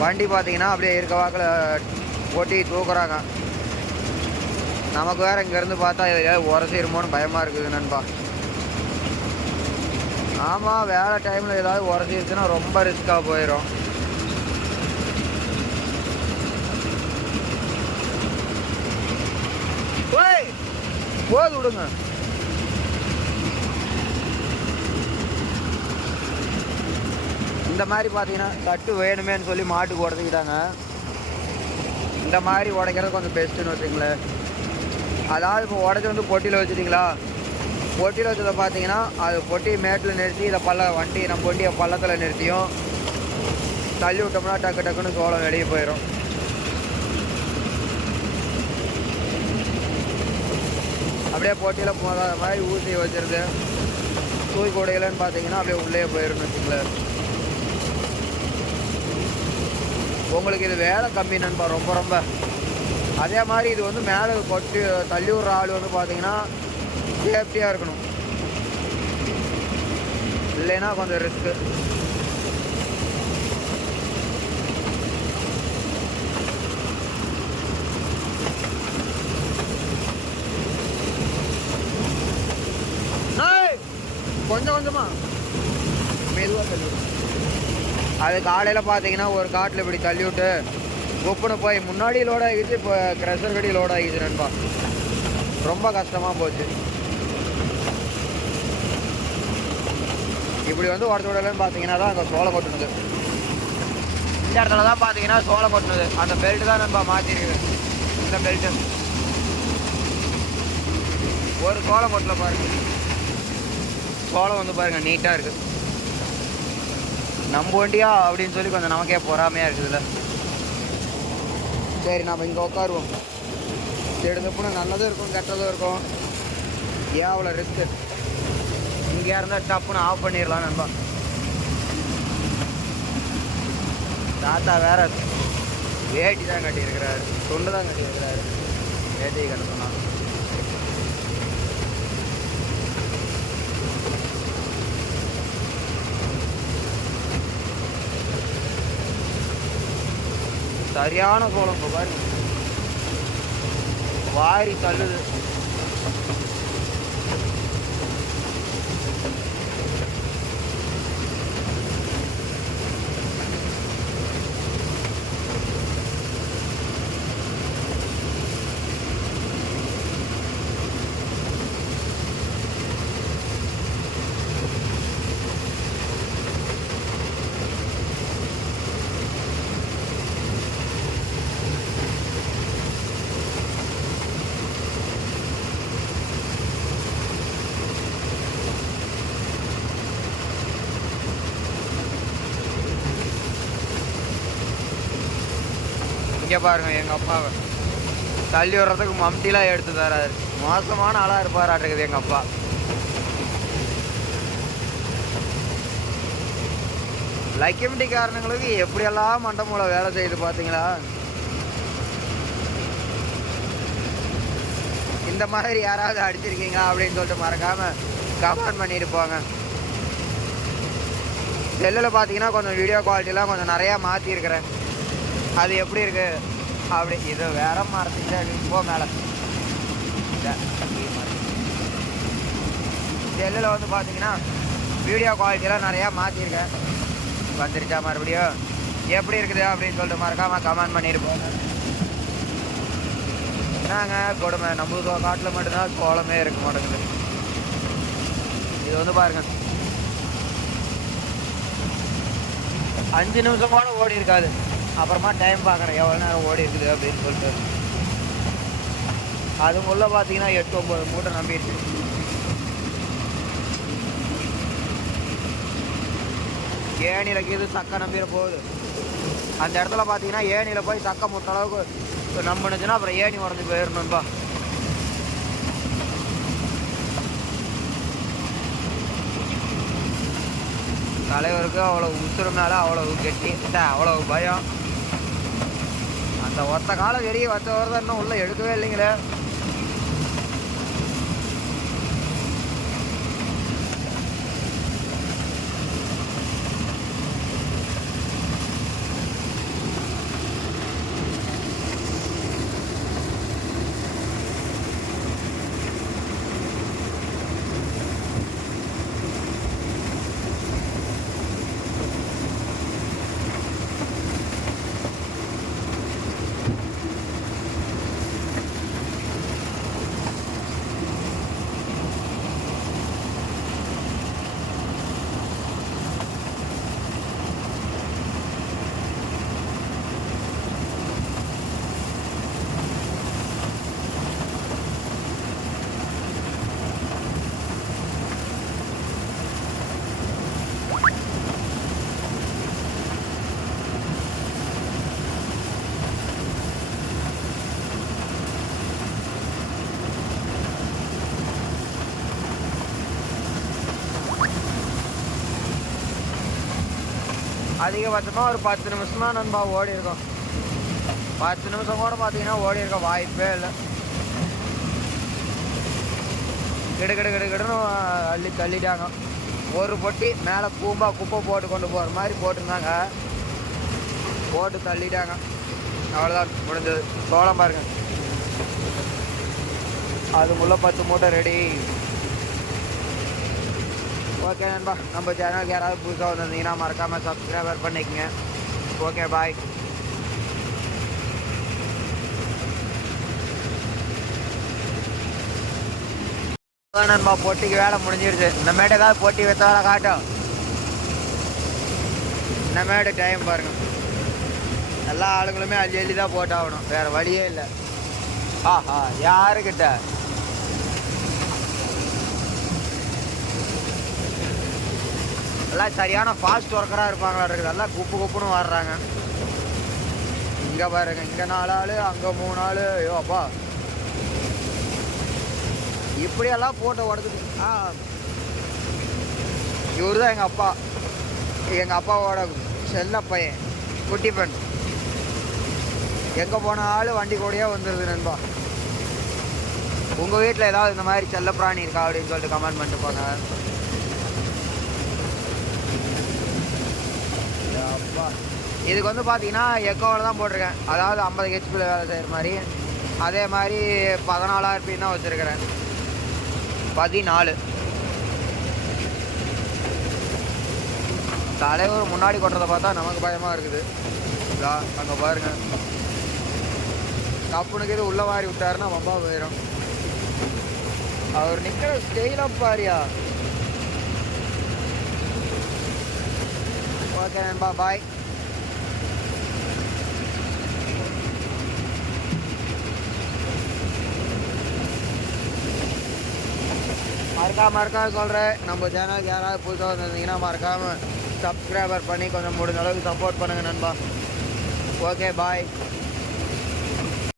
வண்டி பார்த்தீங்கன்னா அப்படியே இருக்க வாக்கில் ஓட்டி தூக்குறாங்க. நமக்கு வேறு இங்கேருந்து பார்த்தா எதாவது உரசிருமோன்னு பயமாக இருக்குது நண்பா. ஆமாம் வேலை டைமில் ஏதாவது உரசிருச்சுன்னா ரொம்ப ரிஸ்க்காக போயிடும் ஓய் போது விடுங்க. இந்த மாதிரி பார்த்தீங்கன்னா தட்டு வேணுமேன்னு சொல்லி மாட்டுக்கு உடச்சிக்கிட்டாங்க. இந்த மாதிரி உடைக்கிறது கொஞ்சம் பெஸ்ட்டுன்னு வச்சுங்களேன் அதாவது இப்போ உடச்சி வந்து பொட்டியில் வச்சுட்டிங்களா? பொட்டியில் வச்சதை பார்த்தீங்கன்னா அது பொட்டி மேட்டில் நிறுத்தி இதை பள்ள வண்டி நம்ம வண்டியை பள்ளத்தில் நிறுத்தியும் தள்ளி விட்டோம்னா டக்கு டக்குன்னு சோளம் வெளியே போயிடும் அப்படியே போட்டியில் போகாத மாதிரி ஊசி வச்சிருது தூக்கி உடையலன்னு பார்த்தீங்கன்னா அப்படியே உள்ளே போயிடும் வச்சுங்களேன் உங்களுக்கு இது வேலை கம்மி நண்பா ரொம்ப ரொம்ப. அதே மாதிரி இது வந்து மேலே கொட்டி தள்ளி விடுற ஆள் வந்து பார்த்தீங்கன்னா சேஃப்டியாக இருக்கணும். இல்லைன்னா கொஞ்சம் ரிஸ்க்கு கொஞ்சம் கொஞ்சமாக மெதுவாக தள்ளி அது காலையில் பார்த்தீங்கன்னா ஒரு காட்டில் இப்படி தள்ளி விட்டு குப்புன்னு போய் முன்னாடி லோட் ஆகிடுச்சு இப்போ க்ரெஷர் கடி லோட் ஆகிடுச்சு நண்பா. ரொம்ப கஷ்டமாக போச்சு. இப்படி வந்து உடச்சு விடலன்னு பார்த்தீங்கன்னா தான் அங்கே சோளம் கொட்டுனது. இந்த இடத்துல தான் பார்த்தீங்கன்னா சோளம் கொட்டுனது. அந்த பெல்ட்டு தான் நண்பா மாற்றிருக்குது இந்த பெல்ட்டு ஒரு சோளம் கொட்டில் பாருங்கள் சோளம் வந்து பாருங்கள் நீட்டாக இருக்குது நம்ம வண்டியா அப்படின்னு சொல்லி கொஞ்சம் நமக்கே பொறாமையாக இருக்குதுல்ல. சரி நம்ம இங்கே உட்காருவோம் எடுத்தப்புன்னு நல்லதும் இருக்கும் கெட்டதும் இருக்கும். ஏன் அவ்வளோ ரிஸ்க்கு இங்கேயா இருந்தால் டப்புன்னு ஆஃப் பண்ணிடலாம் நண்பா. தாத்தா வேற வேட்டி தான் கட்டியிருக்கிறாரு தொண்டு தான் கட்டியிருக்கிறாரு. வேட்டியை கட்ட சொன்னாங்க. சரியான சோளம் இப்போ பாருங்க வாரி தள்ளுது. இங்கே பாருங்க எங்கள் அப்பாவை. தள்ளி வர்றதுக்கு மம்டிலாம் எடுத்து தராரு. மோசமான ஆளாக இருப்பாராட்டுக்குது எங்கள் அப்பா. லக்கிமிட்டிக்காரனுங்களுக்கு எப்படியெல்லாம் மண்டமூல வேலை செய்யுது பார்த்தீங்களா இந்த மாதிரி யாராவது அடிச்சிருக்கீங்களா அப்படின்னு சொல்லிட்டு மறக்காமல் கமெண்ட் பண்ணியிருப்பாங்க செல்லில் பார்த்தீங்கன்னா கொஞ்சம் வீடியோ குவாலிட்டிலாம் கொஞ்சம் நிறையா மாற்றிருக்கிறேன் அது எப்படி இருக்கு? அப்படி இது வேற மரத்துக்கு போ மேலே. செல்லில் வந்து பார்த்தீங்கன்னா வீடியோ குவாலிட்டிலாம் நிறையா மாற்றிருக்கேன் வந்துருச்சா மறுபடியும்? எப்படி இருக்குது அப்படின்னு சொல்லிட்டு மறக்காமல் கமெண்ட் பண்ணியிருப்போம் நாங்கள் கொடுமை. நம்ம காட்டில் மட்டும்தான் கோலமே இருக்க மாட்டேங்குது. இது வந்து பாருங்க. அஞ்சு நிமிஷம் கூட ஓடி இருக்காது. அப்புறமா டைம் பார்க்குறேன். எவ்வளோ நேரம் ஓடி இருக்குது அப்படின்னு சொல்லிட்டு. அதுக்குள்ள பார்த்தீங்கன்னா எட்டு ஒம்பது மூட்டை நம்பிடுச்சு. ஏணியில் கீது சக்கை நம்பிட போகுது. அந்த இடத்துல பார்த்தீங்கன்னா ஏணியில் போய் சக்கை முட்ட அளவுக்கு நம்பினுச்சுன்னா அப்புறம் ஏணி உடஞ்சி போயிடணும்பா தலைவருக்கு அவ்வளோ உசுறு மேலே அவ்வளோ கெட்டி அவ்வளோ பயம். இந்த ஒத்த காலம் வெளியே வச்சவர் தான் இன்னும் உள்ளே எடுக்கவே இல்லைங்களே. அதிகபட்சமாக ஒரு பத்து நிமிஷமாக நண்பா ஓடி இருக்கோம். பத்து நிமிஷம் கூட பார்த்தீங்கன்னா ஓடி இருக்க வாய்ப்பே இல்லை. கிடு கிடு கிடு கிடுன்னு அள்ளி தள்ளிட்டாங்க. ஒரு பொட்டி மேலே கூம்பா குப்பை போட்டு கொண்டு போகிற மாதிரி போட்டிருந்தாங்க. போட்டு தள்ளிட்டாங்க. அவ்வளோதான் முடிஞ்சது. சோளம் பாருங்க. அதுக்குள்ளே பத்து மூட்டை ரெடி ஓகே நண்பா நம்ம சேனலுக்கு யாராவது புதுசாக வந்திருந்தீங்கன்னா மறக்காமல் சப்ஸ்கிரைபர் பண்ணிக்கங்க. ஓகே பாய் நண்பா போட்டிக்கு வேலை முடிஞ்சிருச்சு. இந்த மேடு ஏதாவது போட்டி வைத்தால காட்டும். இந்த டைம் பாருங்க. எல்லா ஆளுங்களுமே அள்ளி அள்ளி தான் போட்டாகணும். வேறு வழியே இல்லை. ஆஹா யாருக்கிட்ட? எல்லாம் சரியான ஃபாஸ்ட் ஒர்க்கராக இருப்பாங்களா இருக்குது. எல்லாம் குப்பு குப்புன்னு வர்றாங்க இங்கே பாருங்க இங்கே நாலு ஆள் அங்கே மூணு ஆள் ஐயோ அப்பா. இப்படியெல்லாம் போட்டோ உடச்சு ஆ. இவர் தான் எங்கள் அப்பா. எங்கள் அப்பாவோட செல்ல பையன் குட்டி பெண். எங்கே போனாலும் வண்டி கூடயே வந்துடுது நண்பா. உங்கள் வீட்டில் ஏதாவது இந்த மாதிரி செல்ல பிராணி இருக்கா அப்படின்னு சொல்லிட்டு கமெண்ட் பண்ணிட்டு போங்க அப்பா இதுக்கு வந்து பார்த்தீங்கன்னா எக்கோவில் தான் போட்டிருக்கேன். அதாவது ஐம்பது ஹெச்பியில் வேலை செய்கிற மாதிரி. அதே மாதிரி பதினாலாயிரம் தான் வச்சுருக்கிறேன். பதினாலு. தலைவர் முன்னாடி கொட்டுறதை பார்த்தா நமக்கு பயமாக இருக்குது. இதா அங்கே பாருங்கள் கப்புனுக்கு இது உள்ள மாறி விட்டாருன்னா வம்பா போயிடும் அவர் நிற்கிற ஸ்டெயிலாக பாரியா ஓகே நண்பா பாய் மறக்காம மறக்காம சொல்கிறேன் நம்ம சேனலுக்கு யாராவது புதுசாக வந்திருந்தீங்கன்னா மறக்காமல் சப்ஸ்கிரைபர் பண்ணி கொஞ்சம் முடிஞ்ச அளவுக்கு சப்போர்ட் பண்ணுங்கள் நண்பா. Okay bye